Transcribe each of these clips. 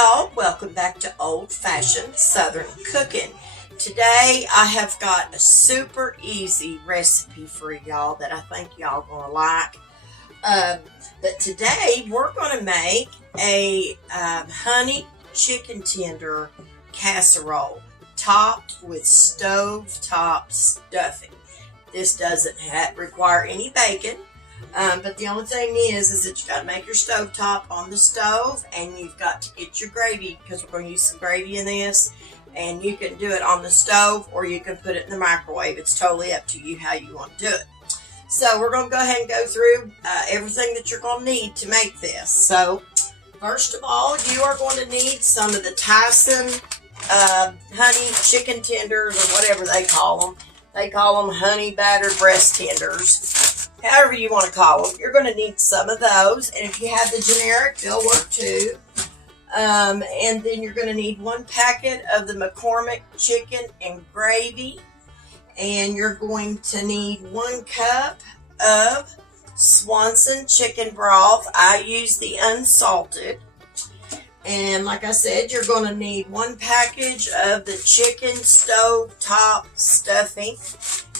y'all, welcome back to Old Fashioned Southern Cooking. Today I have got a super easy recipe for y'all that I think y'all gonna like. But today we're gonna make a honey chicken tender casserole topped with stovetop stuffing. This doesn't require any bacon. But the only thing is that you got to make your stovetop on the stove, and you've got to get your gravy, because we're going to use some gravy in this, and you can do it on the stove or you can put it in the microwave. It's totally up to you how you want to do it. So we're going to go ahead and go through everything that you're going to need to make this. So first of all, you are going to need some of the Tyson honey chicken tenders, or whatever they call them. They call them honey battered breast tenders. However you want to call them, you're going to need some of those. And if you have the generic, they'll work too. And then you're going to need 1 packet of the McCormick chicken and gravy. And you're going to need 1 cup of Swanson chicken broth. I use the unsalted. And like I said, you're going to need 1 package of the chicken stove top stuffing.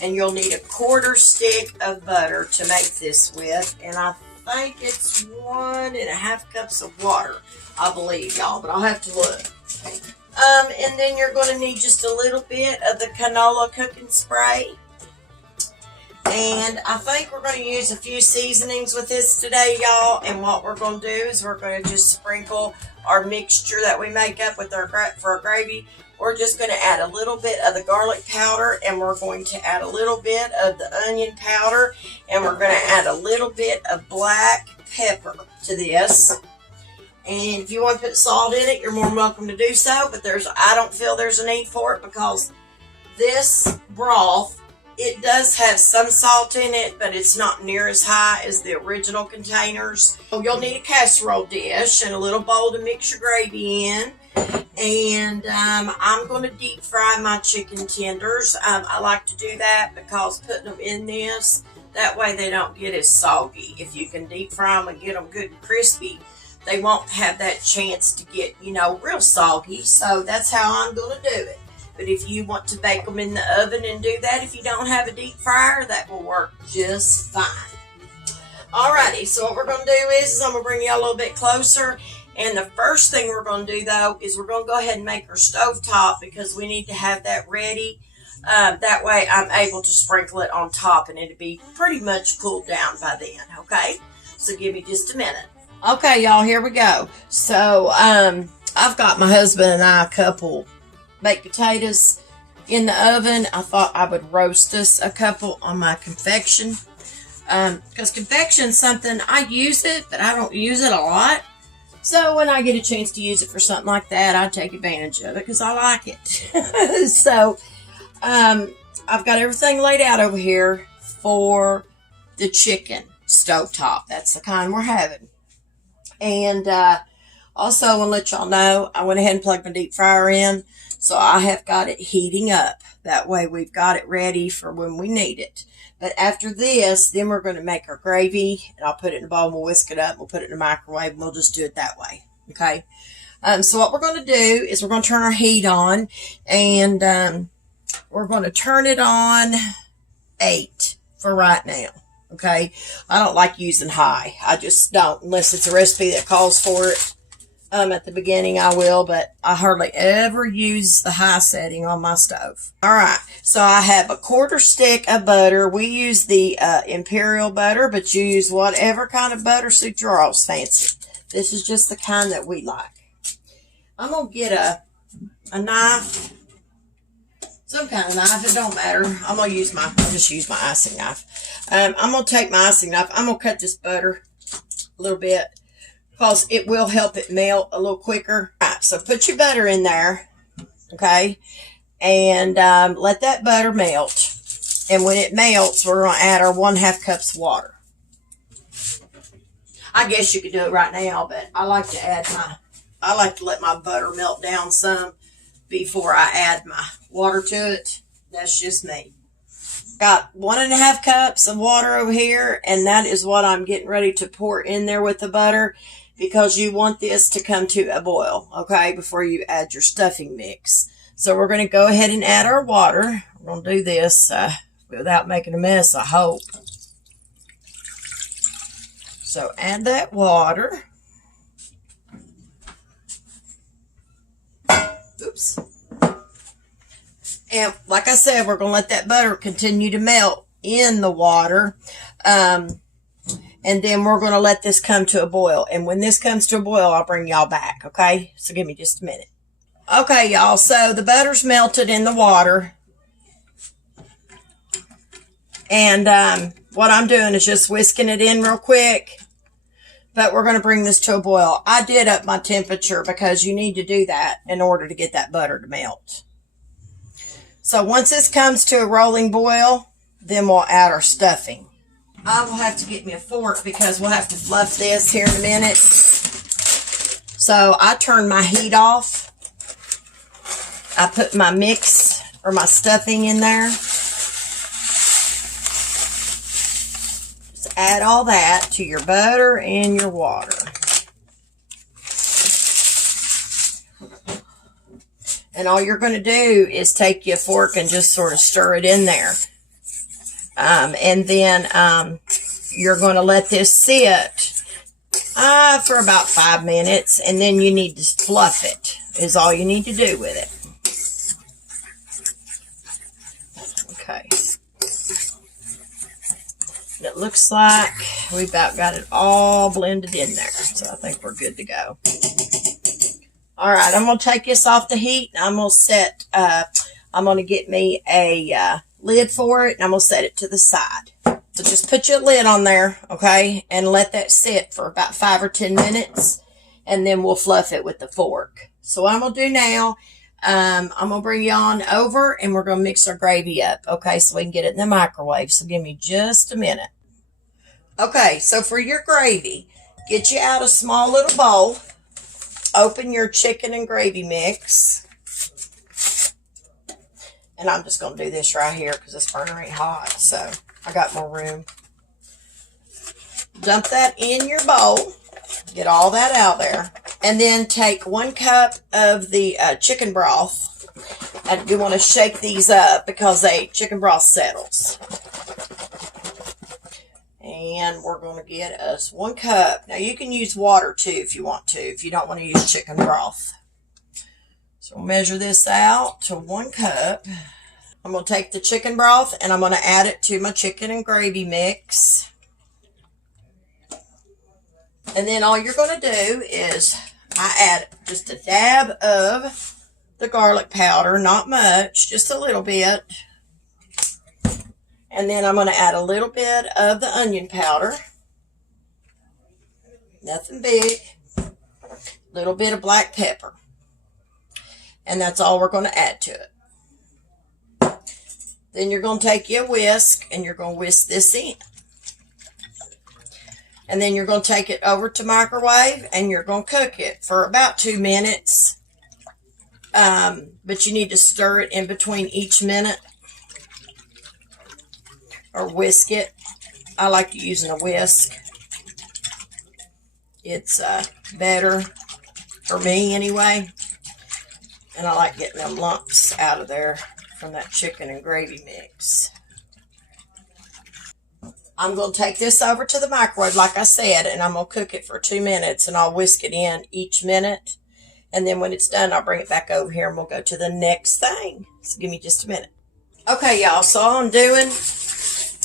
And you'll need 1/4 stick of butter to make this with. And I think it's 1.5 cups of water, I believe, y'all. But I'll have to look. And then you're going to need just a little bit of the canola cooking spray. And I think we're going to use a few seasonings with this today, y'all. And what we're going to do is we're going to just sprinkle our mixture that we make up with for our gravy. We're just going to add a little bit of the garlic powder, and we're going to add a little bit of the onion powder, and we're going to add a little bit of black pepper to this. And if you want to put salt in it, you're more than welcome to do so, but I don't feel there's a need for it, because this broth, it does have some salt in it, but it's not near as high as the original containers. So you'll need a casserole dish and a little bowl to mix your gravy in. And I'm going to deep fry my chicken tenders. I like to do that because putting them in this, that way they don't get as soggy. If you can deep fry them and get them good and crispy, they won't have that chance to get, real soggy. So that's how I'm going to do it. But if you want to bake them in the oven and do that, if you don't have a deep fryer, that will work just fine. Alrighty, so what we're going to do is I'm going to bring you a little bit closer. And the first thing we're going to do, though, is we're going to go ahead and make our stovetop, because we need to have that ready. That way I'm able to sprinkle it on top, and it'll be pretty much cooled down by then, okay? So give me just a minute. Okay, y'all, here we go. So I've got my husband and I a couple baked potatoes in the oven. I thought I would roast us a couple on my confection. Because confection's something, I use it, but I don't use it a lot. So when I get a chance to use it for something like that, I take advantage of it because I like it. So I've got everything laid out over here for the chicken stovetop. That's the kind we're having. And also I want to let y'all know, I went ahead and plugged my deep fryer in. So I have got it heating up. That way we've got it ready for when we need it. But after this, then we're going to make our gravy, and I'll put it in a bowl, and we'll whisk it up, we'll put it in the microwave, and we'll just do it that way, okay? So what we're going to do is we're going to turn our heat on, and we're going to turn it on 8 for right now, okay? I don't like using high. I just don't, unless it's a recipe that calls for it. At the beginning I will, but I hardly ever use the high setting on my stove. Alright, so I have 1/4 stick of butter. We use the imperial butter, but you use whatever kind of butter suits your all's fancy. This is just the kind that we like. I'm going to get a knife, some kind of knife, it don't matter. I'll just use my icing knife. I'm going to take my icing knife, I'm going to cut this butter a little bit, because it will help it melt a little quicker. All right, so put your butter in there, okay, and let that butter melt. And when it melts, we're going to add our 1/2 cups of water. I guess you could do it right now, but I like to let my butter melt down some before I add my water to it. That's just me. Got 1.5 cups of water over here, and that is what I'm getting ready to pour in there with the butter. because you want this to come to a boil, okay, before you add your stuffing mix. So we're going to go ahead and add our water. We're going to do this without making a mess, I hope. So add that water. Oops. And like I said, we're going to let that butter continue to melt in the water. And then we're going to let this come to a boil. And when this comes to a boil, I'll bring y'all back, okay? So give me just a minute. Okay, y'all, so the butter's melted in the water. And what I'm doing is just whisking it in real quick. But we're going to bring this to a boil. I did up my temperature because you need to do that in order to get that butter to melt. So once this comes to a rolling boil, then we'll add our stuffing. I will have to get me a fork because we'll have to fluff this here in a minute. So I turned my heat off. I put my mix or my stuffing in there. Just add all that to your butter and your water. And all you're going to do is take your fork and just sort of stir it in there. And then you're going to let this sit for about 5 minutes. And then you need to fluff it, is all you need to do with it. Okay. And it looks like we've about got it all blended in there. So I think we're good to go. All right, I'm going to take this off the heat. I'm going to set, I'm going to get me a lid for it, and I'm going to set it to the side. So just put your lid on there, okay, and let that sit for about 5 or 10 minutes, and then we'll fluff it with the fork. So what I'm going to do now, I'm going to bring you on over, and we're going to mix our gravy up, okay, so we can get it in the microwave. So give me just a minute. Okay, so for your gravy, get you out a small little bowl. Open your chicken and gravy mix. And I'm just going to do this right here because this burner ain't hot. So I got more room. Dump that in your bowl. Get all that out there. And then take 1 cup of the chicken broth. And you want to shake these up because chicken broth settles. And we're going to get us 1 cup. Now, you can use water, too, if you want to, if you don't want to use chicken broth. So, we'll measure this out to 1 cup. I'm going to take the chicken broth, and I'm going to add it to my chicken and gravy mix. And then all you're going to do is, I add just a dab of the garlic powder, not much, just a little bit. And then I'm going to add a little bit of the onion powder. Nothing big. A little bit of black pepper. And that's all we're going to add to it. Then you're going to take your whisk and you're going to whisk this in. And then you're going to take it over to microwave and you're going to cook it for about 2 minutes. But you need to stir it in between each minute. Or whisk it. I like using a whisk. It's better for me anyway. And I like getting them lumps out of there from that chicken and gravy mix. I'm going to take this over to the microwave like I said, and I'm going to cook it for 2 minutes, and I'll whisk it in each minute. And then when it's done, I'll bring it back over here and we'll go to the next thing. So give me just a minute. Okay, y'all, so all I'm doing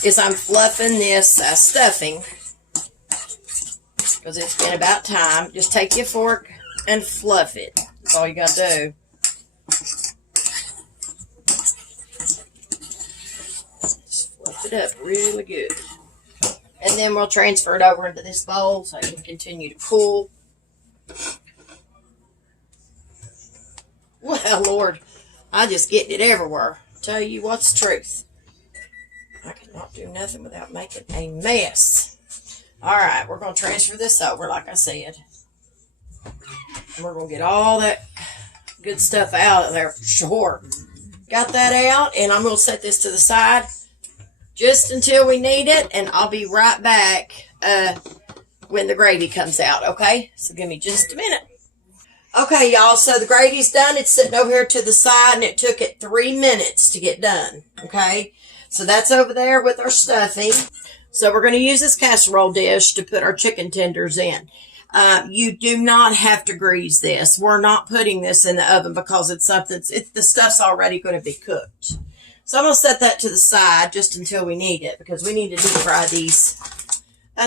is I'm fluffing this stuffing because it's been about time. Just take your fork and fluff it. That's all you got to do. Just fluff it up really good. And then we'll transfer it over into this bowl so it can continue to cool. Well, Lord, I just getting it everywhere. Tell you what's the truth. I cannot do nothing without making a mess. All right, we're going to transfer this over, like I said. And we're going to get all that good stuff out of there for sure. Got that out, and I'm going to set this to the side just until we need it, and I'll be right back when the gravy comes out, okay? So give me just a minute. Okay, y'all, so the gravy's done. It's sitting over here to the side, and it took it 3 minutes to get done, okay? So that's over there with our stuffing. So we're going to use this casserole dish to put our chicken tenders in. You do not have to grease this. We're not putting this in the oven because the stuff's already going to be cooked. So I'm going to set that to the side just until we need it, because we need to deep fry these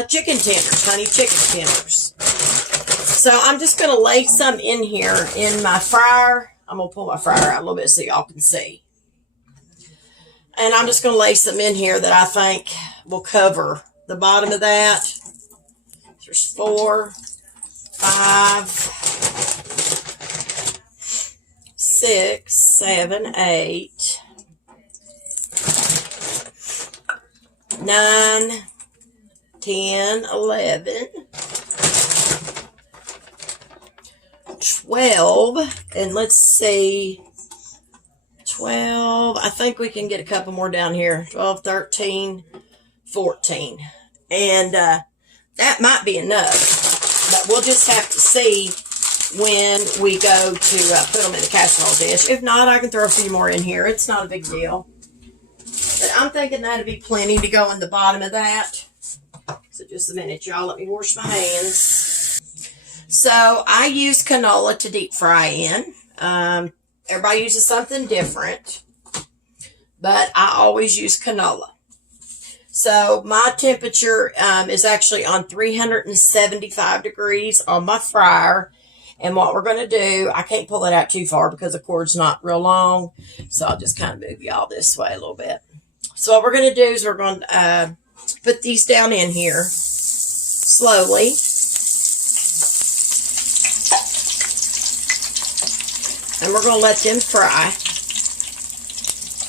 chicken tenders, honey chicken tenders. So I'm just going to lay some in here in my fryer. I'm going to pull my fryer out a little bit so y'all can see. And I'm just going to lay some in here that I think will cover the bottom of that. There's 4, 5, 6, 7, 8, 9, 10, 11, 12, and let's see, 12, I think we can get a couple more down here, 12, 13, 14, and that might be enough, but we'll just have to see when we go to put them in the casserole dish. If not, I can throw a few more in here. It's not a big deal, but I'm thinking that'd be plenty to go in the bottom of that. So just a minute, y'all, let me wash my hands. So I use canola to deep fry in. Everybody uses something different, but I always use canola. So my temperature is actually on 375 degrees on my fryer. And what we're going to do, I can't pull it out too far because the cord's not real long. So I'll just kind of move y'all this way a little bit. So what we're going to do is we're going to put these down in here slowly. And we're going to let them fry.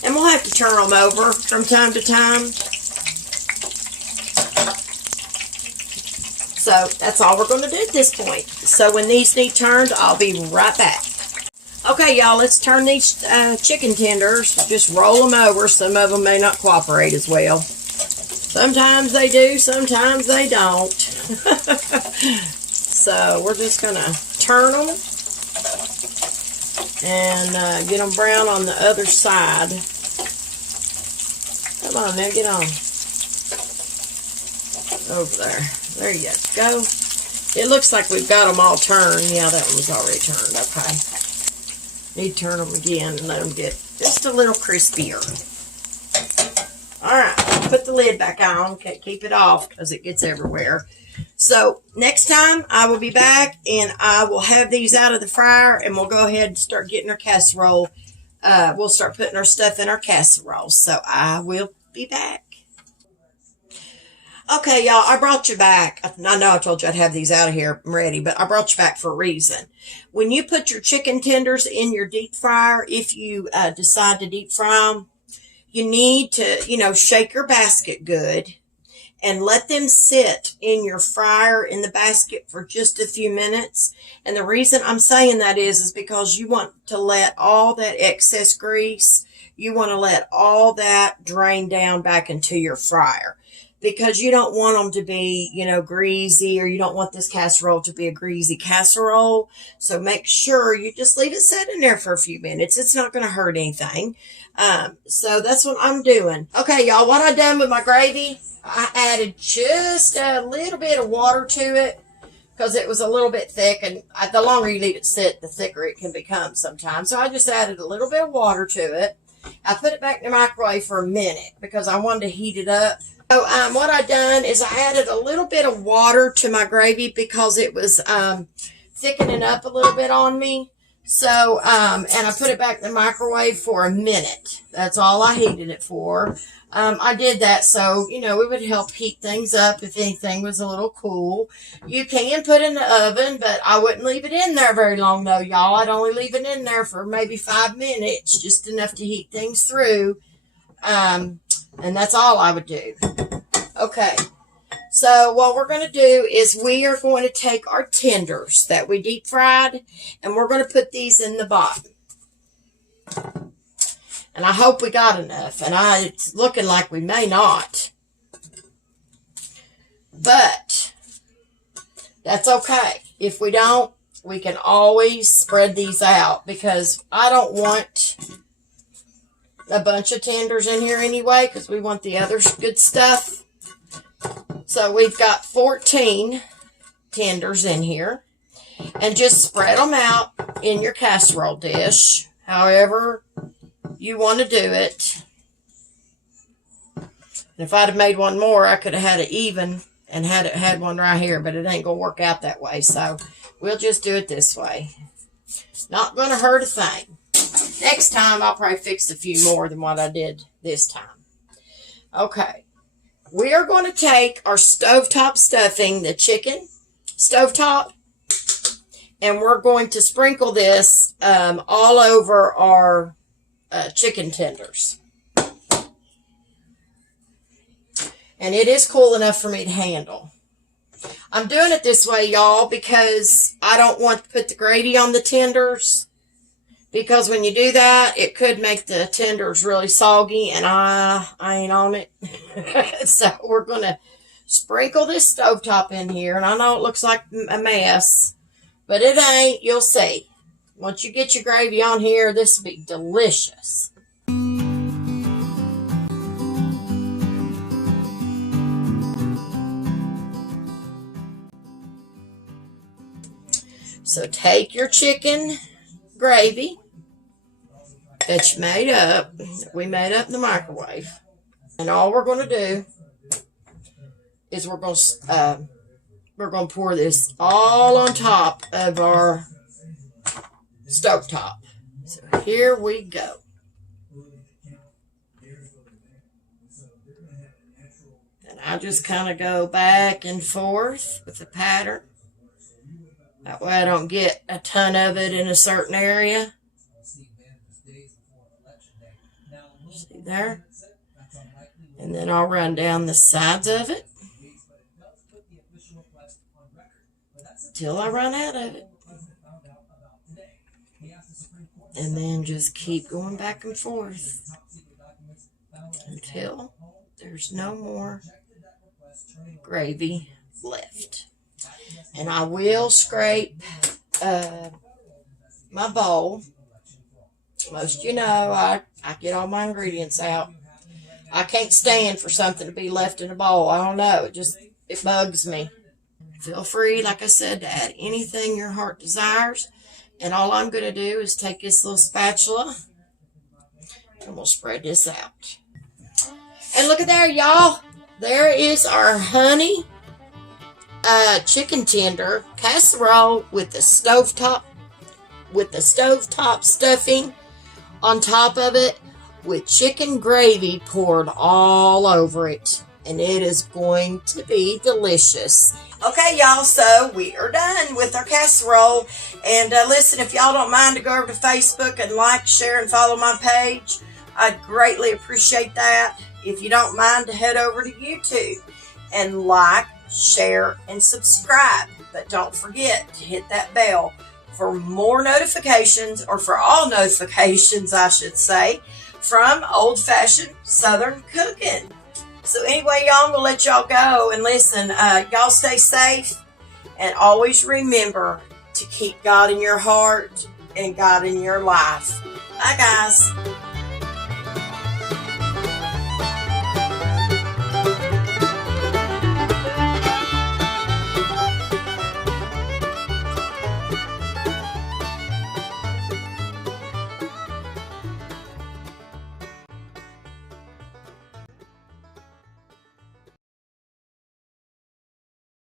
And we'll have to turn them over from time to time. So that's all we're going to do at this point. So when these need turned, I'll be right back. Okay, y'all, let's turn these chicken tenders. Just roll them over. Some of them may not cooperate as well. Sometimes they do, sometimes they don't. So we're just going to turn them and get them brown on the other side. Come on now, get on. Over there. There you go. It looks like we've got them all turned. Yeah, that one was already turned. Okay. Need to turn them again and let them get just a little crispier. Alright, put the lid back on. Okay, keep it off because it gets everywhere. So, next time I will be back and I will have these out of the fryer and we'll go ahead and start getting our casserole. We'll start putting our stuff in our casserole. So, I will be back. Okay, y'all, I brought you back. I know I told you I'd have these out of here ready, but I brought you back for a reason. When you put your chicken tenders in your deep fryer, if you decide to deep fry them, you need to, shake your basket good and let them sit in your fryer in the basket for just a few minutes. And the reason I'm saying that is because you want to let all that excess grease, you want to let all that drain down back into your fryer. Because you don't want them to be, greasy, or you don't want this casserole to be a greasy casserole. So make sure you just leave it sitting there for a few minutes. It's not going to hurt anything. So that's what I'm doing. Okay, y'all, what I done with my gravy, I added just a little bit of water to it because it was a little bit thick. And the longer you leave it sit, the thicker it can become sometimes. So I just added a little bit of water to it. I put it back in the microwave for a minute because I wanted to heat it up. So what I done is I added a little bit of water to my gravy because it was thickening up a little bit on me. So, and I put it back in the microwave for a minute. That's all I heated it for. I did that so, it would help heat things up if anything was a little cool. You can put it in the oven, but I wouldn't leave it in there very long though, y'all. I'd only leave it in there for maybe 5 minutes, just enough to heat things through. And that's all I would do. Okay, so what we're going to do is we are going to take our tenders that we deep fried, and we're going to put these in the bottom. And I hope we got enough, and it's looking like we may not. But That's okay. If we don't, we can always spread these out because I don't want a bunch of tenders in here anyway because we want the other good stuff. So we've got 14 tenders in here. And just spread them out in your casserole dish, however you want to do it. And if I'd have made one more, I could have had it even and had one right here, but it ain't going to work out that way. So we'll just do it this way. Not going to hurt a thing. Next time, I'll probably fix a few more than what I did this time. Okay. We are going to take our stovetop stuffing, the chicken stovetop, and we're going to sprinkle this all over our chicken tenders. And it is cool enough for me to handle. I'm doing it this way, y'all, because I don't want to put the gravy on the tenders. Because when you do that, it could make the tenders really soggy, and I ain't on it. So we're going to sprinkle this stovetop in here. And I know it looks like a mess, but it ain't. You'll see. Once you get your gravy on here, this will be delicious. So take your chicken gravy that you made up, that we made up in the microwave, and all we're going to do is we're going to pour this all on top of our stovetop. So here we go. And I just kind of go back and forth with the pattern. That way I don't get a ton of it in a certain area. See there? And then I'll run down the sides of it till I run out of it. And then just keep going back and forth until there's no more gravy left. And I will scrape my bowl. Most of you know I get all my ingredients out. I can't stand for something to be left in a bowl. I don't know. It bugs me. Feel free, like I said, to add anything your heart desires. And all I'm going to do is take this little spatula and we'll spread this out. And look at there, y'all. There is our honey chicken tender casserole with the stovetop stuffing on top of it with chicken gravy poured all over it. And it is going to be delicious. Okay, y'all, so we are done with our casserole. And listen, if y'all don't mind to go over to Facebook and like, share, and follow my page, I'd greatly appreciate that. If you don't mind to head over to YouTube and like, share, and subscribe. But don't forget to hit that bell for more notifications, or for all notifications, I should say, from Old Fashioned Southern Cooking. So anyway, y'all, I'm going to let y'all go. And listen, y'all stay safe. And always remember to keep God in your heart and God in your life. Bye, guys.